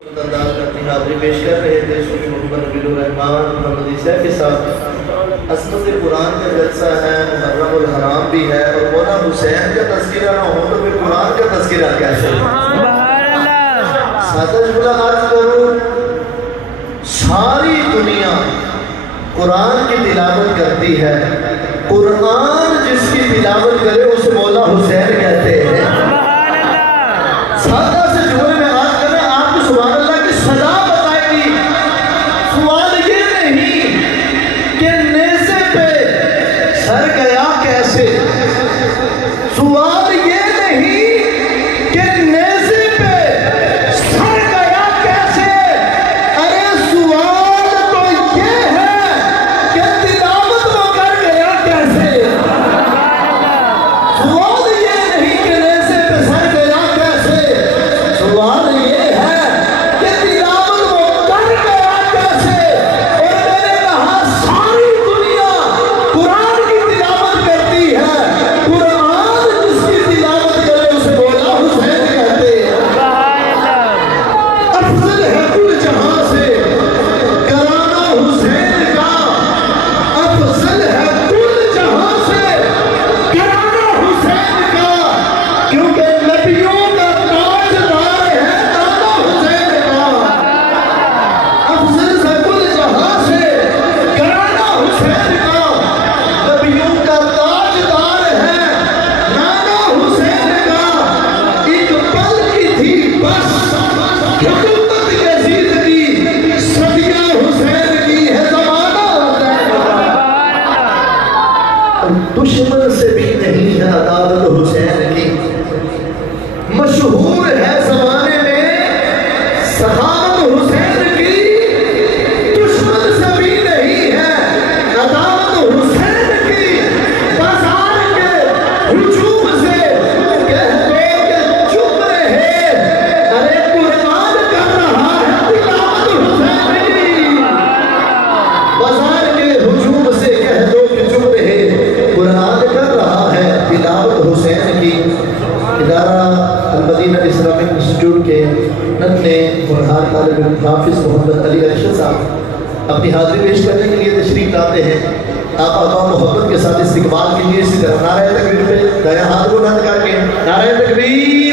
اپنی حاضری پیش کر رہے تھے شیخ محمد نبیل الرحمان محمدی صاحب کے ساتھ عصمت قرآن کا جلسہ ہے، محرم الحرام بھی ہے، اور مولا حسین کا تذکرہ نہ ہو تو پھر قرآن کا تذکرہ کیسے؟ سادہ جملہ عرض کروں، ساری دنیا قرآن کی تلاوت کرتی ہے، قرآن جس کی تلاوت کرے اسے مولا حسین کہتے ہیں۔ سادہ سے جملے میں عرض کریں، آپ کو سبحان اللہ کی سزا بتائے گی۔ سوال یہ نہیں کہ نیزے پہ سر گیا کیسے، سوال یہ نہیں کہ نیزے پہ سر گیا کیسے، ارے سوال تو یہ ہے کہ تلاوت وہ کر گیا کیسے۔ سوال یہ نہیں کہ نیزے پہ سر گیا کیسے، سوال یہ ہے کہ تلاوت وہ کر گیا کیسے۔ اور میں نے کہا ساری دنیا قرآن کی تلاوت کرتی ہے، قرآن جس کی تلاوت کرے اسے مولا حسین کہتے ہیں۔ افضل ہے کل جہاں سے کرانا حسین کا، افضل ہے کل جہاں سے کرانا حسین کا، کیونکہ نبیوں کا تاجدار ہے نانا حسین کا۔ افضل ہے کل جہاں سے کرانا حسین کا، نبیوں کا تاجدار ہے نانا حسین کا۔ ایک پل کی تھی بس حکومت کے زندگی، صدیہ حسین کی ہے زمانہ حسین کا۔ دشمن سے بھی نہیں ہے عداوت حسین کی، مشہور ہے زمانے میں سخاوت حسین کی۔ دشمن سے بھی نہیں ہے عداوت حسین کی، بازار کے ہجوم سے کہہ دو کہ چپ رہے، ارے قرآن کر رہا ہے تلاوت حسین کی۔ بازار کے ہجوم سے کہہ دو کہ چپ رہے، قرآن کر رہا ہے تلاوت حسین کی۔ ادارہ المدینہ اسلامک انسٹیٹیوٹ کے ننھے اور طالب علم حافظ محمد علی ارشد صاحب اپنی حاضری پیش کرنے کے لیے تشریف لاتے ہیں۔ آپ آقا محبت کے ساتھ استقبال کے لیے اسی طرح نعرہ تکبیر پہ دائیں ہاتھ کو بلند کر کے نعرہ تکبیر